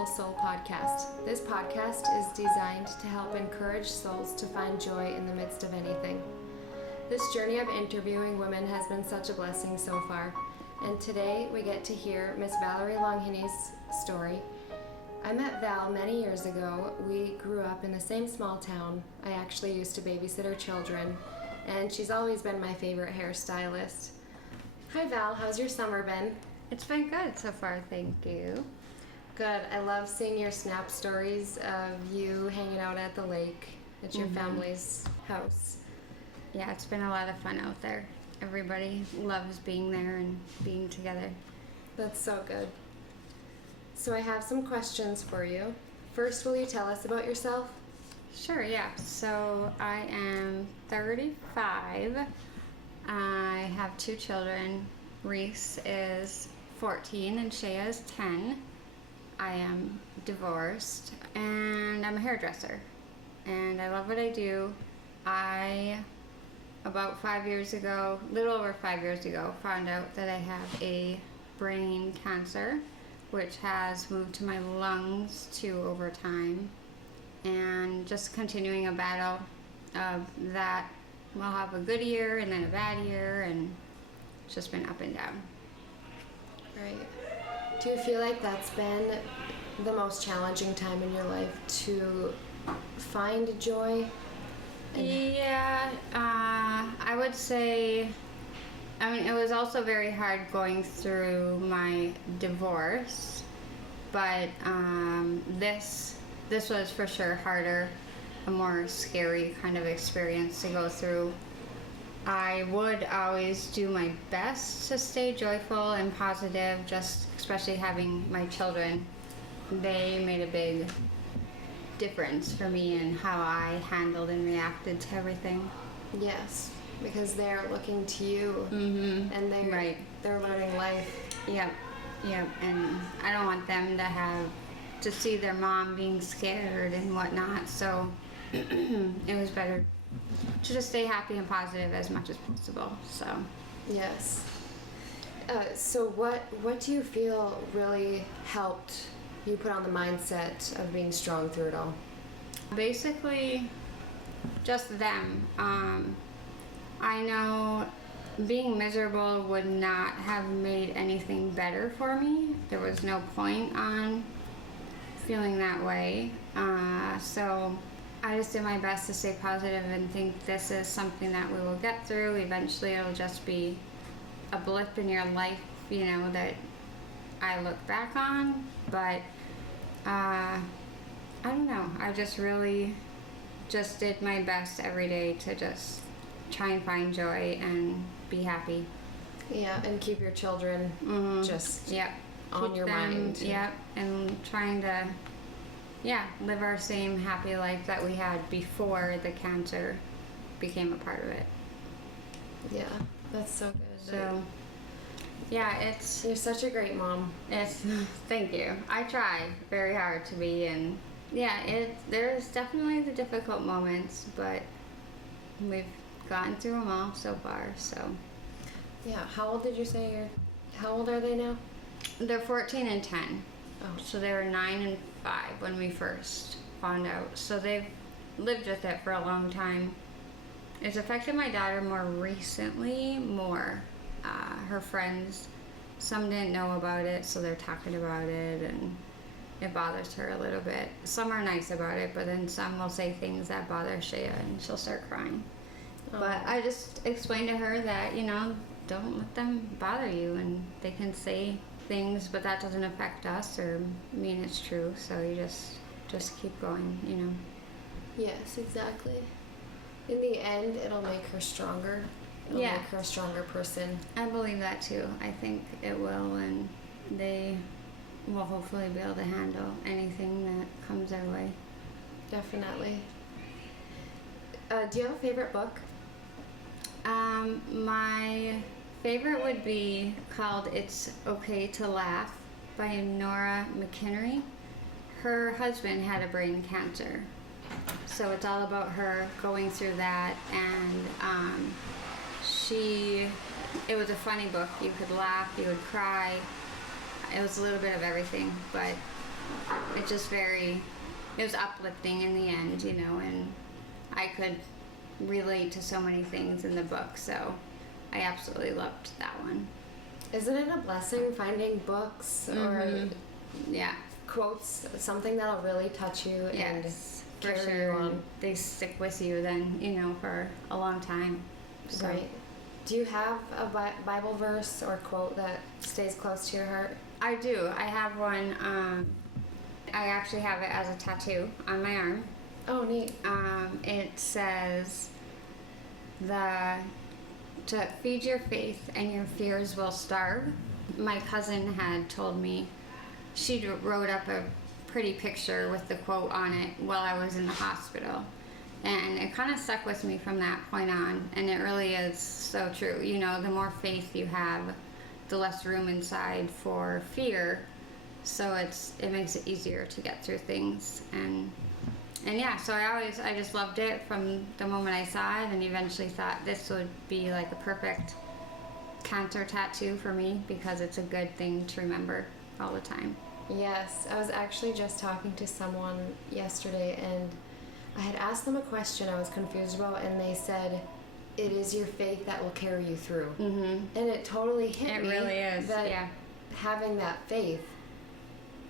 Full Soul podcast. This podcast is designed to help encourage souls to find joy in the midst of anything. This journey of interviewing women has been such a blessing so far, and today we get to hear Miss Valery Longhini's story. I met Val many years ago. We grew up in the same small town. I actually used to babysit her children, and she's always been my favorite hairstylist. Hi Val, how's your summer been? It's been good so far, thank you. Good. I love seeing your snap stories of you hanging out at the lake at your family's house. Yeah, it's been a lot of fun out there. Everybody loves being there and being together. That's so good. So I have some questions for you. First, will you tell us about yourself? Sure, yeah. So I am 35. I have two children. Reese is 14 and Shea is 10. I am divorced and I'm a hairdresser and I love what I do. About 5 years ago, a little over 5 years ago, found out that I have a brain cancer, which has moved to my lungs too over time, and just continuing a battle of that. We'll have a good year and then a bad year, and it's just been up and down. Right. Do you feel like that's been the most challenging time in your life to find joy? Yeah, I would say, I mean, it was also very hard going through my divorce, but this was for sure harder, a more scary kind of experience to go through. I would always do my best to stay joyful and positive, just especially having my children. They made a big difference for me in how I handled and reacted to everything. Yes, because they're looking to you, and they're learning life. Yep, and I don't want them to see their mom being scared and whatnot, so it was better to just stay happy and positive as much as possible. So yes. So what do you feel really helped you put on the mindset of being strong through it all? Basically, just them. I know being miserable would not have made anything better for me. There was no point on feeling that way. So I just did my best to stay positive and think this is something that we will get through. Eventually it'll just be a blip in your life, that I look back on. But I don't know. I just really just did my best every day to just try and find joy and be happy. Yeah, and keep your children just on keep your mind. Yep, and trying to live our same happy life that we had before the cancer became a part of it. Yeah, that's so good. So, you're such a great mom. Thank you. I try very hard to be, and there's definitely the difficult moments, but we've gotten through them all so far. So, yeah. How old did you say how old are they now? They're 14 and 10. Oh. So they were 9 and 5 when we first found out. So they've lived with it for a long time. It's affected my daughter more recently, her friends, some didn't know about it, so they're talking about it, and it bothers her a little bit. Some are nice about it, but then some will say things that bother Shea, and she'll start crying. Oh. But I just explained to her that, don't let them bother you, and they can say things, but that doesn't affect us or mean it's true, so you just keep going. Yes, exactly. In the end, it'll make her stronger. It'll make her a stronger person. I believe that too. I think it will, and they will hopefully be able to handle anything that comes their way. Definitely. Do you have a favorite book? My favorite would be called It's Okay to Laugh by Nora McInerney. Her husband had a brain cancer, so it's all about her going through that, and it was a funny book. You could laugh, you would cry. It was a little bit of everything, but it's just it was uplifting in the end, you know, and I could relate to so many things in the book, so I absolutely loved that one. Isn't it a blessing finding books or Yeah. quotes, something that'll really touch you and for carry sure. you on? They stick with you then, you know, for a long time. So. Right. Do you have a Bible verse or quote that stays close to your heart? I do. I have one. I actually have it as a tattoo on my arm. Oh, neat. It says, to feed your faith and your fears will starve. My cousin had told me, she wrote up a pretty picture with the quote on it while I was in the hospital. And it kind of stuck with me from that point on. And it really is so true. You know, the more faith you have, the less room inside for fear. So it makes it easier to get through things. And yeah, so I just loved it from the moment I saw it, and eventually thought this would be like a perfect cancer tattoo for me because it's a good thing to remember all the time. Yes, I was actually just talking to someone yesterday, and I had asked them a question I was confused about, and they said, it is your faith that will carry you through. And it totally hit me. It really is, that yeah. having that faith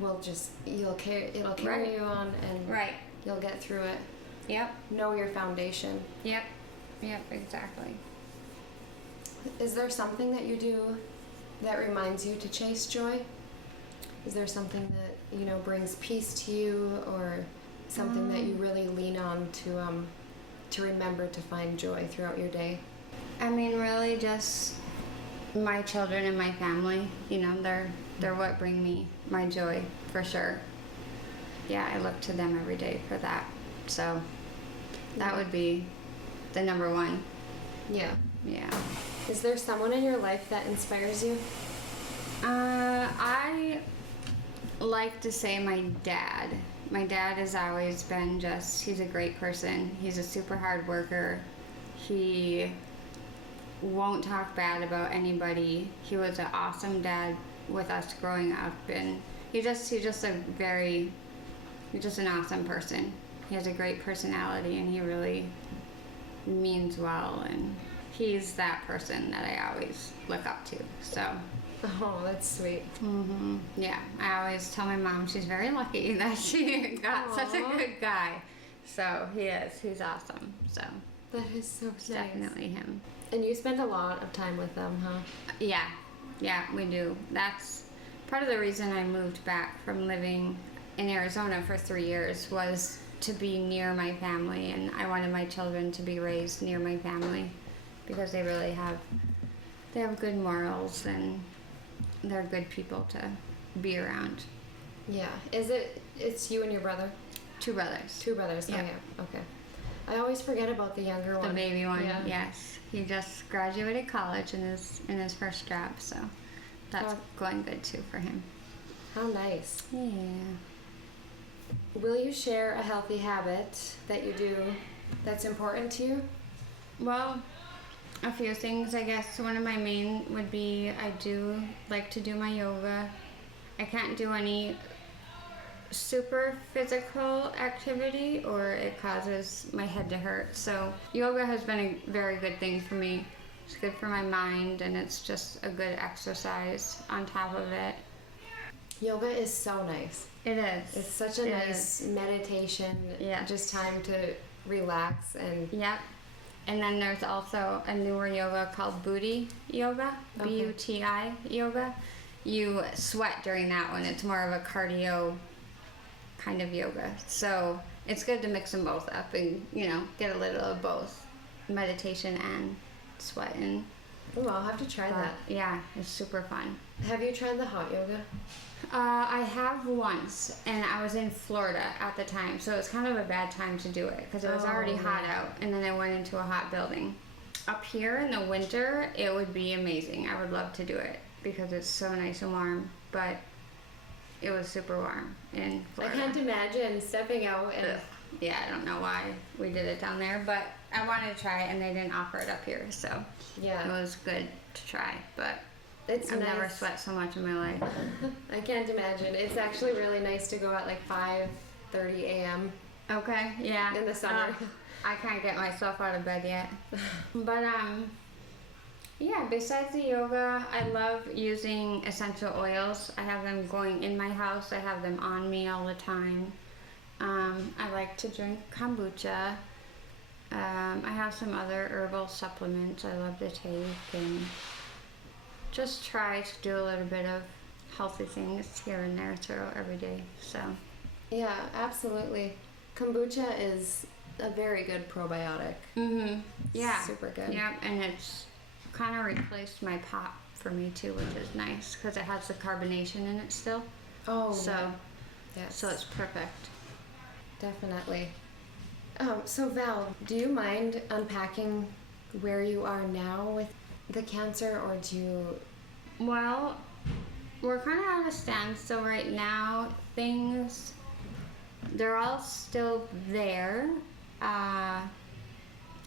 will it'll carry Right. you on, and Right. you'll get through it. Yep. Know your foundation. Yep, exactly. Is there something that you do that reminds you to chase joy? Is there something that, you know, brings peace to you, or something that you really lean on to remember to find joy throughout your day? I mean, really just my children and my family, you know, they're what bring me my joy, for sure. Yeah, I look to them every day for that. So that would be the number one. Yeah. Yeah. Is there someone in your life that inspires you? I like to say my dad. My dad has always been he's a great person. He's a super hard worker. He won't talk bad about anybody. He was an awesome dad with us growing up, and he's just an awesome person. He has a great personality, and he really means well, and he's that person that I always look up to. So. Oh, that's sweet. Yeah, I always tell my mom she's very lucky that she got such a good guy. So he's awesome. So That is so nice. definitely him. And you spend a lot of time with them, huh? Yeah, we do. That's part of the reason I moved back from living in Arizona for 3 years, was to be near my family, and I wanted my children to be raised near my family because they have good morals, and they're good people to be around. Yeah. It's you and your brother? 2 brothers. 2 brothers. Yeah. Oh, yeah. Okay. I always forget about the younger one. The baby one, Yeah. yes. He just graduated college in his first job, so that's going good too for him. How nice. Yeah. Will you share a healthy habit that you do that's important to you? Well, a few things, I guess. One of my main would be I do like to do my yoga. I can't do any super physical activity or it causes my head to hurt. So yoga has been a very good thing for me. It's good for my mind, and it's just a good exercise on top of it. Yoga is so nice. It is. It's such a nice meditation. Yeah. Just time to relax and. Yep. And then there's also a newer yoga called Booty Yoga, Okay. B-U-T-I yoga. You sweat during that one. It's more of a cardio kind of yoga. So it's good to mix them both up and, you know, get a little of both meditation and sweating. Oh, I'll have to try that. Yeah, it's super fun. Have you tried the hot yoga? I have once, and I was in Florida at the time, so it was kind of a bad time to do it because it was already hot out, and then I went into a hot building. Up here in the winter, it would be amazing. I would love to do it because it's so nice and warm, but it was super warm in Florida. I can't imagine stepping out and. Yeah, I don't know why we did it down there, but I wanted to try it, and they didn't offer it up here, so Yeah. it was good to try, but It's I've nice. never sweat so much in my life. I can't imagine. It's actually really nice to go at like 5:30 a.m. Okay, yeah. in the summer. I can't get myself out of bed yet. But yeah, besides the yoga, I love using essential oils. I have them going in my house. I have them on me all the time. I like to drink kombucha. I have some other herbal supplements I love to take, and just try to do a little bit of healthy things here and there throughout every day. So Yeah, absolutely. Kombucha is a very good probiotic. yeah, Super good. Yep, and it's kind of replaced my pop for me too, which is nice because it has the carbonation in it still. Oh, So yes. so it's perfect. Definitely. So Val, do you mind unpacking where you are now with the cancer, or do you... Well, we're kind of at a standstill right now. Things, they're all still there. I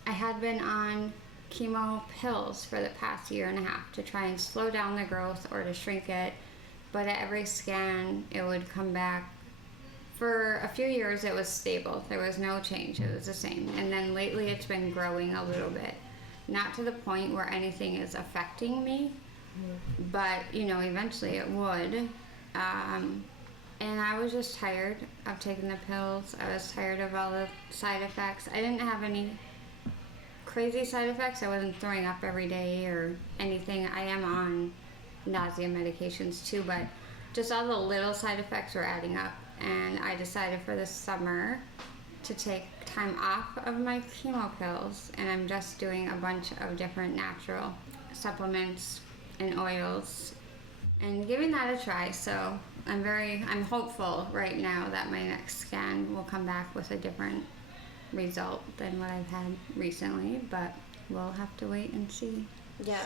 had been on chemo pills for the past year and a half to try and slow down the growth or to shrink it, but at every scan it would come back. For a few years it was stable. There was no change. It was the same. And then lately it's been growing a little bit. Not to the point where anything is affecting me, but eventually it would. And I was just tired of taking the pills. I was tired of all the side effects. I didn't have any crazy side effects. I wasn't throwing up every day or anything. I am on nausea medications too, but just all the little side effects were adding up. And I decided for this summer to take time off of my chemo pills, and I'm just doing a bunch of different natural supplements and oils and giving that a try. So I'm hopeful right now that my next scan will come back with a different result than what I've had recently, but we'll have to wait and see. Yes.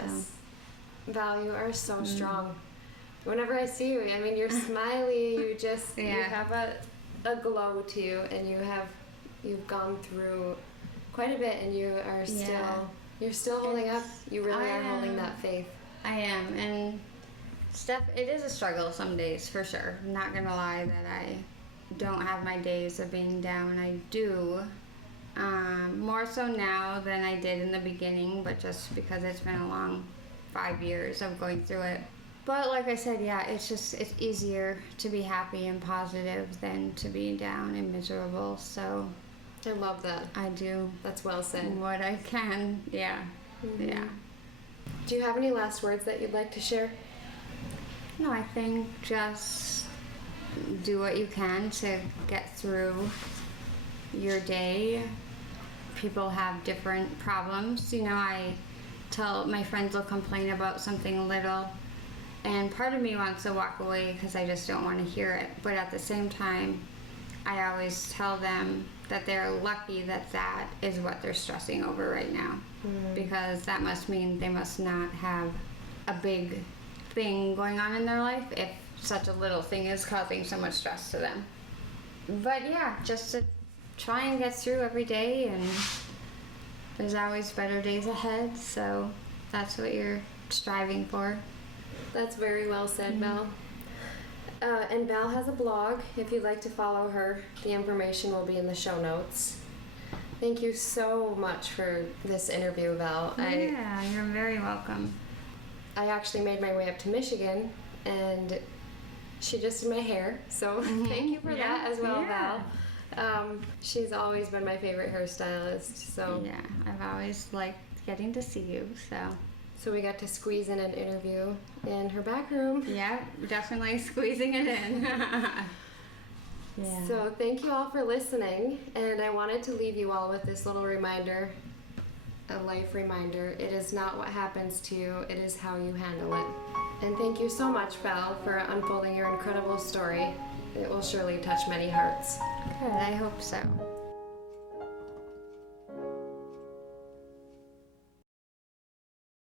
So. Val, you are so strong. Whenever I see you, I mean, you're smiley, you just, you have a glow to you, and you've gone through quite a bit, and you are still, you're still holding up. You really are holding that faith. I am, and it is a struggle some days, for sure. I'm not gonna lie that I don't have my days of being down. I do, more so now than I did in the beginning, but just because it's been a long 5 years of going through it. But like I said, it's easier to be happy and positive than to be down and miserable. So I love that. I do. That's well said. What I can, yeah. Yeah. Do you have any last words that you'd like to share? No, I think just do what you can to get through your day. People have different problems. I tell my friends will complain about something little, and part of me wants to walk away because I just don't want to hear it. But at the same time, I always tell them that they're lucky that is what they're stressing over right now. Because that must mean they must not have a big thing going on in their life if such a little thing is causing so much stress to them. But yeah, just to try and get through every day, and there's always better days ahead, so that's what you're striving for. That's very well said, Val. And Val has a blog. If you'd like to follow her, the information will be in the show notes. Thank you so much for this interview, Val. Yeah, you're very welcome. I actually made my way up to Michigan, and she just did my hair, so thank you for that as well, Val. She's always been my favorite hairstylist, so... Yeah, I've always liked getting to see you, So we got to squeeze in an interview in her back room. Yeah, definitely squeezing it in. Yeah. So thank you all for listening, and I wanted to leave you all with this little reminder, a life reminder. It is not what happens to you, it is how you handle it. And thank you so much, Val, for unfolding your incredible story. It will surely touch many hearts. Good, I hope so.